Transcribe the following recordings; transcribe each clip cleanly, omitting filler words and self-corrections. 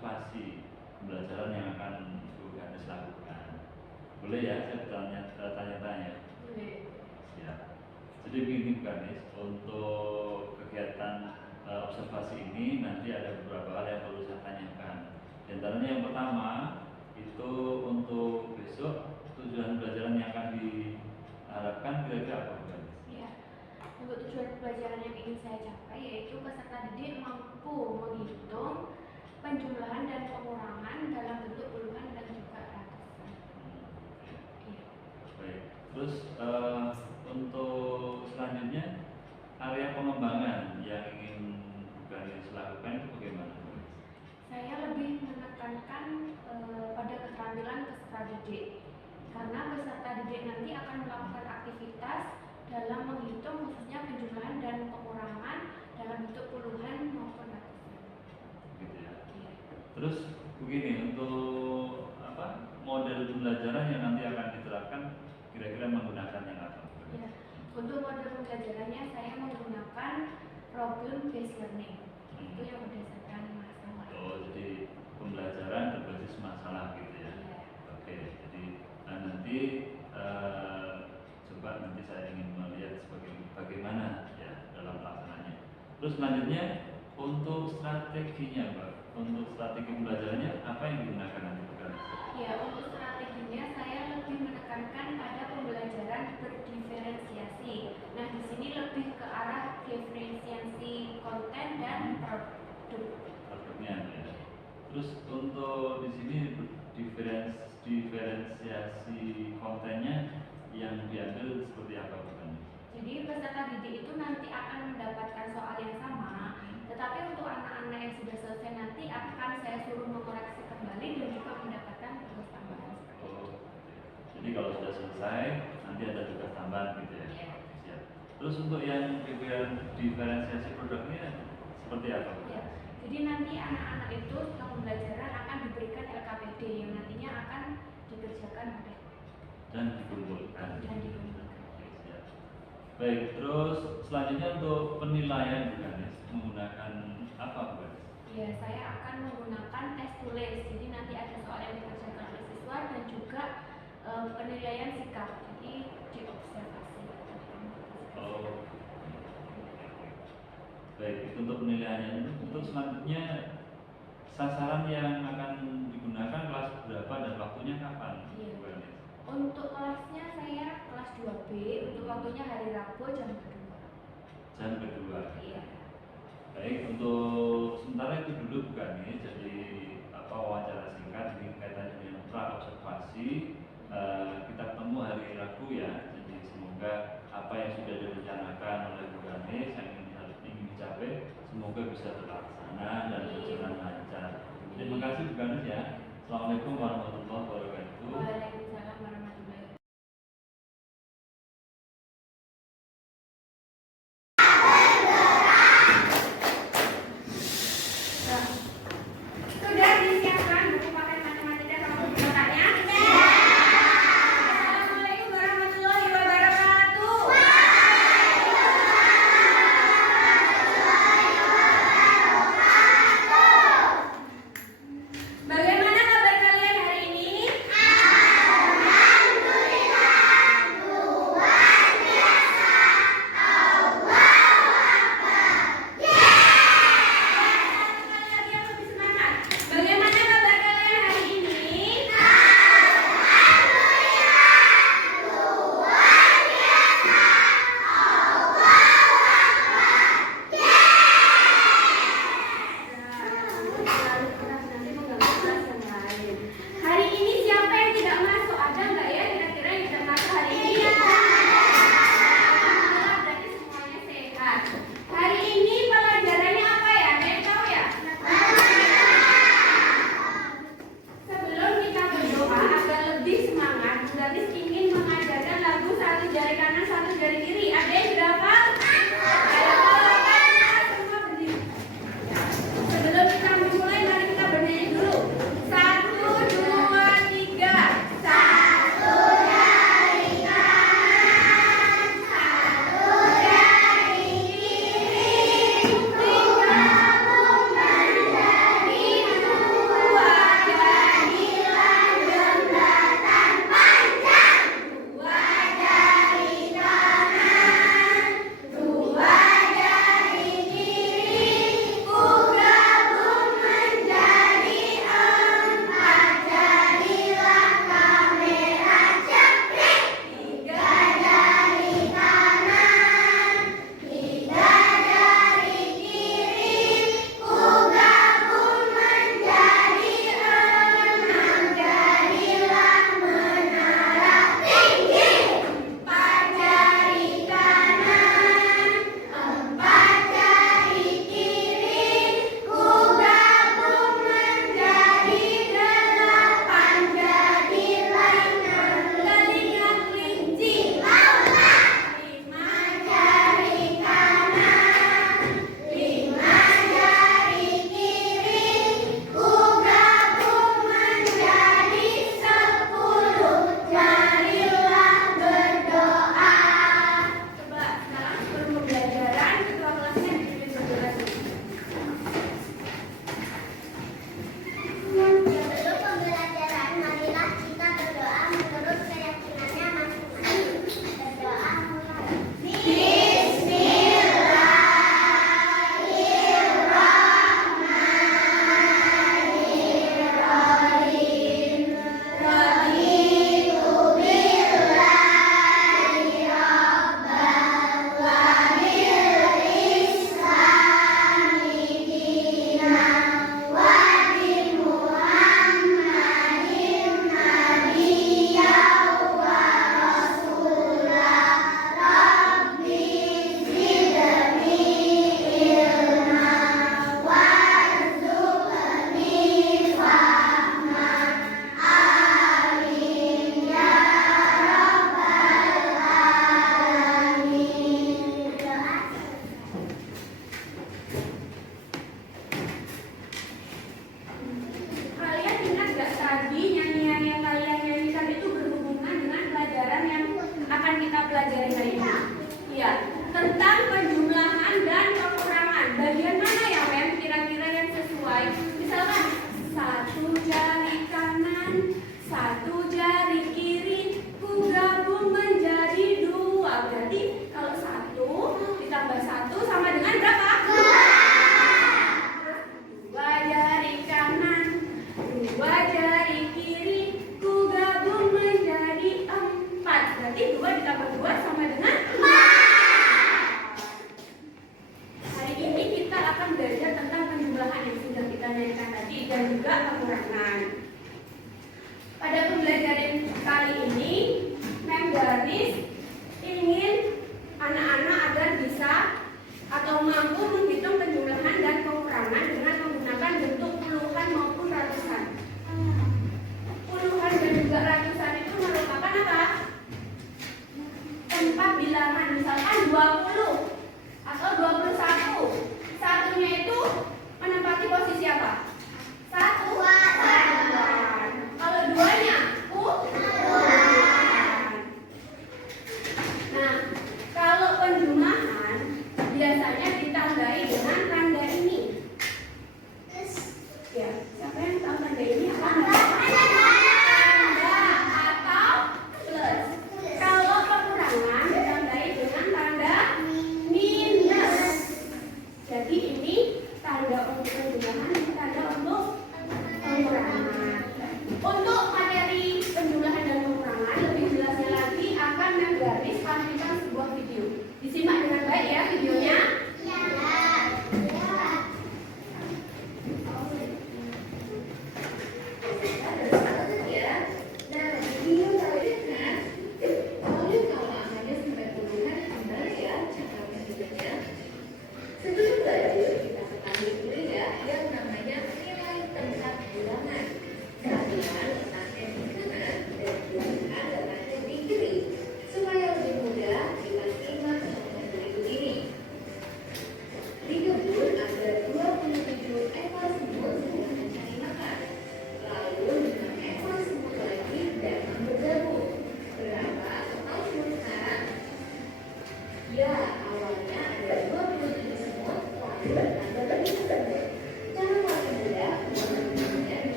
observasi pembelajaran yang akan Ibu Ganes lakukan. Boleh ya saya tanya-tanya? Boleh. Siap. Jadi begini Bu Ganes, untuk kegiatan observasi ini nanti ada beberapa hal yang perlu saya tanyakan. Di antaranya yang pertama itu untuk besok tujuan pembelajaran yang akan diharapkan kira-kira apa Bu Ganes? Ya, untuk tujuan pembelajaran yang ingin saya capai yaitu peserta didik mampu menghitung penjumlahan dan pengurangan dalam bentuk puluhan dan juga ratusan. Ya. Baik. Terus untuk selanjutnya area pengembangan yang ingin Bu Ganes lakukan itu bagaimana? Saya lebih menekankan pada keterampilan peserta didik, karena peserta didik nanti akan melakukan aktivitas dalam menghitung khususnya penjumlahan dan pengurangan dalam bentuk puluhan maupun ratusan. Gitu ya. Terus begini, untuk model pembelajaran yang nanti akan diterapkan kira-kira menggunakan yang apa? Ya, untuk model pembelajarannya saya menggunakan problem based learning. Itu yang berdasarkan masalah. Oh, jadi pembelajaran berbasis masalah gitu ya. Oke, jadi nanti coba nanti saya ingin melihat bagaimana ya dalam pelaksananya. Terus selanjutnya untuk strateginya Pak, untuk strategi pembelajarannya apa yang digunakan nanti Pak? Ya, untuk strateginya saya lebih menekankan pada pembelajaran berdiferensiasi. Nah, di sini lebih ke arah diferensiasi konten dan produknya ya. Terus untuk di sini diferensiasi kontennya yang diambil seperti apa bukan? Jadi peserta didik itu nanti akan mendapatkan soal yang sama, tetapi untuk anak-anak yang sudah selesai nanti akan saya suruh mengoreksi kembali dan juga mendapatkan tugas tambahan. Oh, jadi kalau sudah selesai nanti ada tugas tambahan gitu ya? Ya. Siap. Terus untuk yang diferensiasi produknya seperti apa? Ya. Jadi nanti anak-anak itu setelah pembelajaran akan diberikan LKPD yang nantinya akan dikerjakan oleh dan dikumpulkan. Siap. Baik, terus selanjutnya untuk penilaian Bu Ganes menggunakan apa Bu Ganes? Ya, saya akan menggunakan tes tulis. Jadi nanti ada soal yang dikerjakan oleh siswa dan juga penilaian sikap. Jadi diobservasi. Oh. Baik, itu untuk penilaiannya. Untuk selanjutnya sasaran yang akan digunakan kelas berapa dan waktunya kapan? Iya. Untuk kelasnya saya kelas 2B, untuk waktunya hari Rabu jam kedua. Jam kedua. Iya. Baik, untuk sementara itu dulu bukan nih, jadi wawancara singkat ini kaitannya dengan pra observasi. Kita ketemu hari Rabu ya. Jadi semoga apa yang sudah direncanakan oleh Bu Ganes yang ingin dicapai semoga bisa terlaksana dan berjalan lancar. Terima kasih Bu Ganes ya. Assalamualaikum warahmatullahi wabarakatuh. Waalaikumsalam warahmatullahi wabarakatuh. Sudah disiapkan buku paket matematika sama buku kotaknya? Assalamualaikum warahmatullahi wabarakatuh. Bagaimana kabar kalian hari ini? juga pengurangan. Pada pembelajaran kali ini, Mem Garis ingin anak-anak agar bisa atau mampu menghitung penjumlahan dan pengurangan dengan menggunakan bentuk puluhan maupun ratusan. Puluhan dan juga ratusan itu merupakan apa? Tempat bilangan, misalkan 20 atau 21. Satunya itu menempati posisi apa? Satu. Kalau duanya, nah, kalau penjumlahan biasanya ditandai dengan tanda ini. Ya, siapa yang tahu tanda ini? Tanda atau plus. Kalau pengurangan ditandai dengan tanda minus. Jadi ini tanda untuk penjumlahan, ini tanda untuk pengurangan. Untuk materi penjumlahan dan pengurangan lebih jelasnya lagi akan Mem Garis tampilkan sebuah video. Disimak dengan baik ya videonya.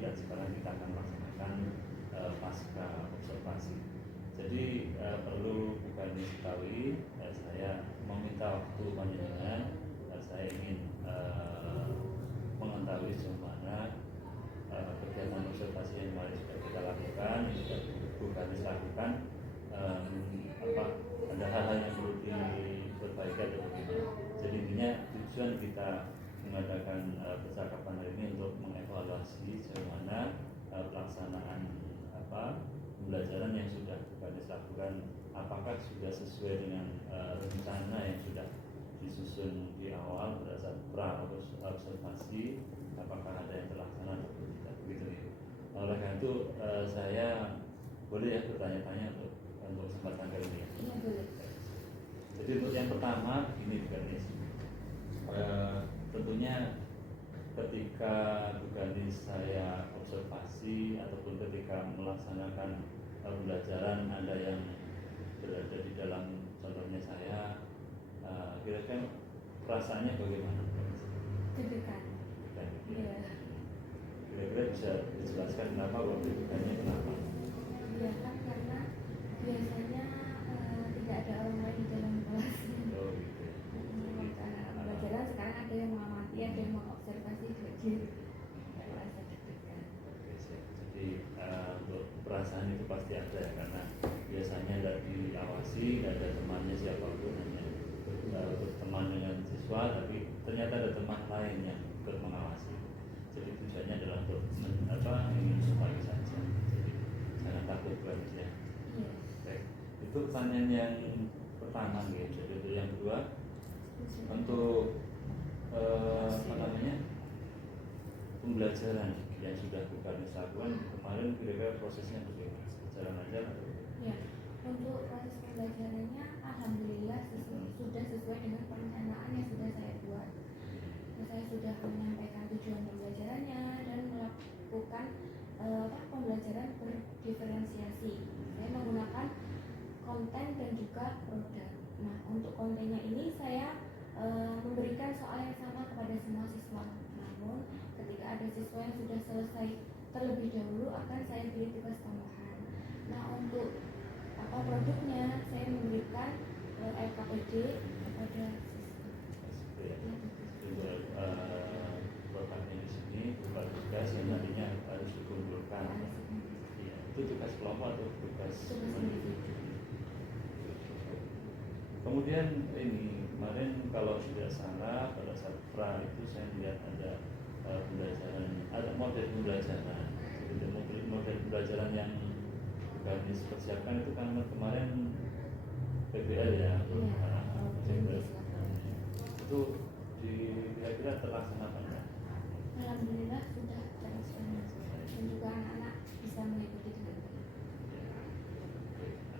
dan sekarang kita akan laksanakan pasca observasi. Jadi perlu bukan diketahui, saya meminta waktu panjenengan, saya ingin mengetahui bagaimana kegiatan observasi yang kemarin sudah kita lakukan, yang sudah bukan dilakukan, ada hal-hal yang perlu diperbaiki atau bagaimana. Jadi intinya tujuan kita mengadakan percakapan hari ini untuk mengevaluasi bagaimana pelaksanaan pembelajaran yang sudah bukan dilakukan, apakah sudah sesuai dengan rencana yang sudah disusun di awal pada saat pra observasi, apakah ada yang terlaksana atau tidak, begitu ya. Oleh karena itu saya boleh ya bertanya-tanya untuk kesempatan kali ini. Iya boleh. Jadi untuk yang pertama begini Bukanis, tentunya ketika Bukanis saya observasi ataupun ketika melaksanakan pembelajaran ada yang berada di dalam contohnya saya, kira-kira perasaannya bagaimana? Deg-degan. Iya. Kira-kira bisa dijelaskan kenapa waktu deg-degannya kenapa? Iya kan karena biasanya tidak ada orang lain di dalam kelas. Oh gitu. Pelajaran sekarang ada yang mengamati, ada yang mengobservasi, jadi merasa deg-degan. Jadi untuk perasaan itu pasti ada ya, karena biasanya tidak diawasi, tidak ada temannya siapapun, hanya berteman dengan siswa, tapi ternyata ada teman lain yang ikut mengawasi. Jadi tujuannya adalah untuk ingin supaya saja. Jadi jangan takut bagus ya. Iya. Baik. Itu pertanyaan yang pertama gitu. Jadi itu yang kedua untuk pembelajaran yang sudah bukan dilakukan kemarin, kira-kira prosesnya bagaimana? Jalan aja atau? Ya, untuk proses pembelajarannya alhamdulillah sudah sesuai dengan perencanaan yang sudah saya buat. Saya sudah menyampaikan tujuan pembelajarannya dan melakukan pembelajaran berdiferensiasi. Saya menggunakan konten dan juga produk. Nah, untuk kontennya ini saya memberikan soal yang sama kepada semua siswa. Namun, ketika ada siswa yang sudah selesai terlebih dahulu akan saya beri tugas tambahan. Nah, untuk produknya saya memberikan LKPD kepada siswa. Produknya di sini bukan tugas yang nantinya harus dikumpulkan. Ya, itu tugas kelompok atau tugas individu. Kemudian ini kemarin kalau tidak salah pada saat pra itu saya melihat ada pembelajaran, ada model pembelajaran. Jadi model pembelajaran yang bukan dipersiapkan itu kan kemarin PBL ya. Itu kira-kira terlaksana apa enggak? Alhamdulillah sudah terlaksana dan juga anak-anak bisa mengikuti dengan baik.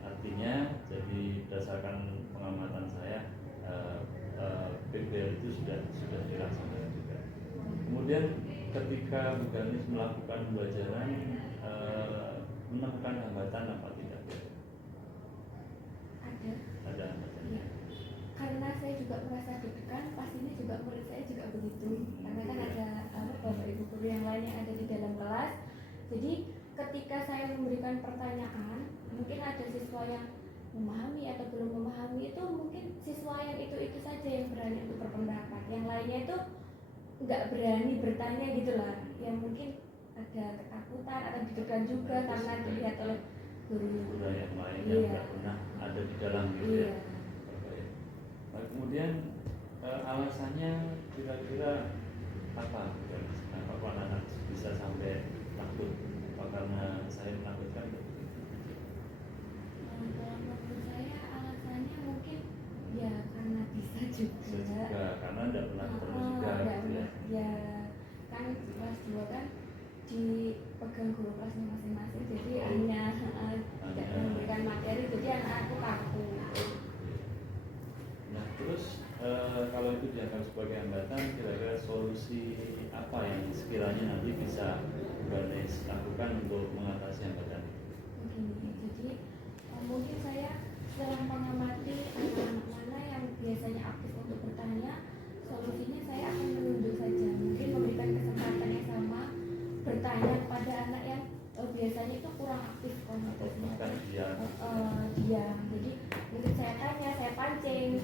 Artinya jadi berdasarkan pengamatan saya PBL itu sudah dilaksanakan juga. Kemudian ketika Bukanis melakukan pembelajaran menemukan hambatan apa tidak? Ada hambatannya. Karena saya juga merasa deg-degan, pastinya juga murid saya juga begitu. Karena kan ada bapak ibu guru yang lain yang ada di dalam kelas. Jadi ketika saya memberikan pertanyaan, mungkin ada siswa yang memahami atau belum memahami, itu mungkin siswa yang itu saja yang berani untuk berpendapat. Yang lainnya itu nggak berani bertanya gitulah. Yang mungkin ada ketakutan atau deg-degan juga karena dilihat oleh guru yang lain yang tidak pernah ada di dalam gitu ya. Nah, kemudian alasannya kira-kira apa? Kenapa anak bisa sampai takut? Apa karena saya menakutkan? Kalau menurut saya alasannya mungkin ya karena bisa juga. Karena tidak pernah ketemu juga gitu ya. Ya kan kelas 2 kan dipegang guru kelasnya masing-masing, jadi hanya tidak memberikan materi, jadi anak-anakku takut. Nah terus kalau itu dianggap sebagai hambatan, kira-kira solusi apa yang sekiranya nanti bisa Bukanis lakukan untuk mengatasi hambatan itu? Begini, jadi mungkin saya setelah mengamati anak-anak mana yang biasanya aktif untuk bertanya, solusinya saya akan menunjuk saja, mungkin memberikan kesempatan yang sama bertanya yang pada anak yang biasanya itu kurang aktif konsentrasinya, bahkan diam. diam. Jadi mungkin saya tanya, saya pancing,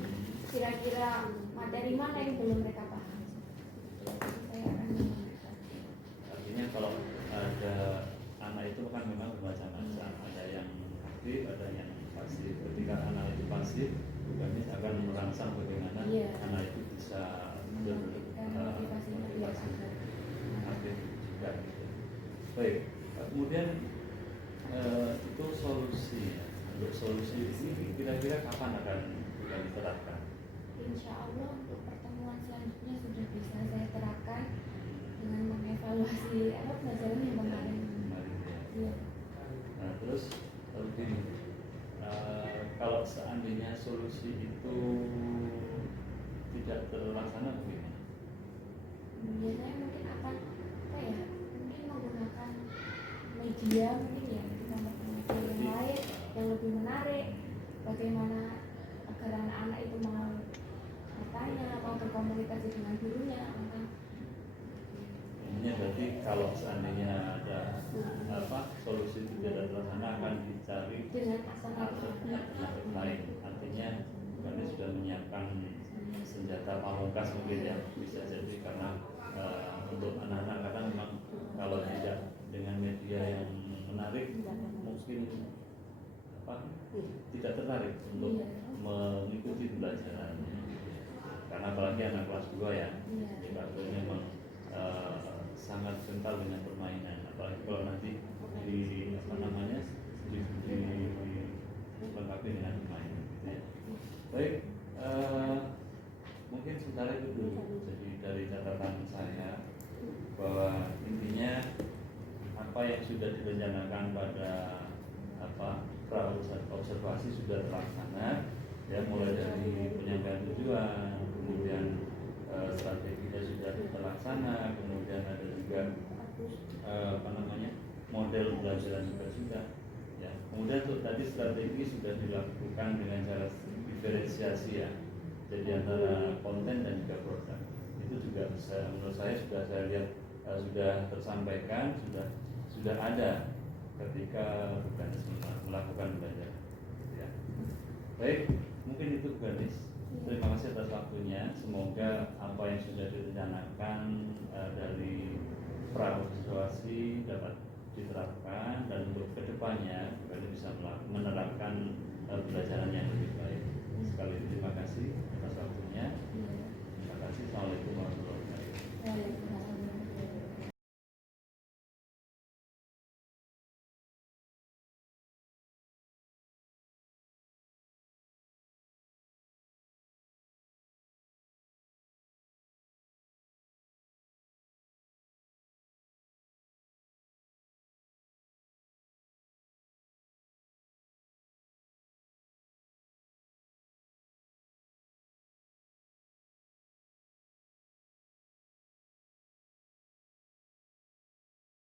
kira-kira materi mana yang belum mereka paham. Jadi saya akan menyampaikan. Artinya kalau ada anak itu kan memang bermacam-macam, ada yang aktif, ada yang pasif. Ketika anak itu pasif, Ganis akan merangsang bagaimana anak itu bisa motivasinya biar aktif. aktif juga gitu. Baik, kemudian itu solusi. Untuk solusi ini kira-kira kapan akan bisa diterapkan? Insya Allah untuk pertemuan selanjutnya sudah bisa saya terapkan dengan mengevaluasi pelajaran yang kemarin. Iya. Nah, terus begini, kalau seandainya solusi itu tidak terlaksana begini, Biasanya mungkin akan mungkin menggunakan media mungkin ya, kita media yang lain yang lebih menarik, bagaimana agar anak-anak itu mau bertanya, mau berkomunikasi dengan gurunya. intinya berarti kalau seandainya ada solusi tidak terlaksana akan dicari dengan alternatif lain. Artinya kami sudah menyiapkan senjata pamungkas mungkin ya, bisa jadi karena untuk anak-anak karena memang kalau tidak dengan media yang menarik mungkin tidak tertarik untuk mengikuti pembelajaran, karena apalagi anak kelas 2 ya, jadi memang sangat kental dengan permainan, apalagi kalau nanti dilengkapi dengan permainan gitu ya. Baik, mungkin sebentar itu dulu. Jadi dari catatan saya bahwa intinya apa yang sudah direncanakan pada observasi sudah terlaksana ya, mulai dari penyampaian tujuan, kemudian strateginya sudah terlaksana, kemudian ada juga model pembelajaran juga sudah ya. Kemudian untuk tadi strategi sudah dilakukan dengan cara diferensiasi ya, jadi antara konten dan juga produk itu juga menurut saya sudah saya lihat sudah tersampaikan, sudah ada ketika Ganis melakukan belajar ya. Baik, mungkin itu Ganis. Terima kasih atas waktunya. Semoga apa yang sudah direncanakan dari pra-observasi dapat diterapkan, dan untuk kedepannya Ganis bisa menerapkan pembelajaran yang lebih baik. Sekali lagi terima kasih atas waktunya. Terima kasih. Assalamualaikum warahmatullahi wabarakatuh.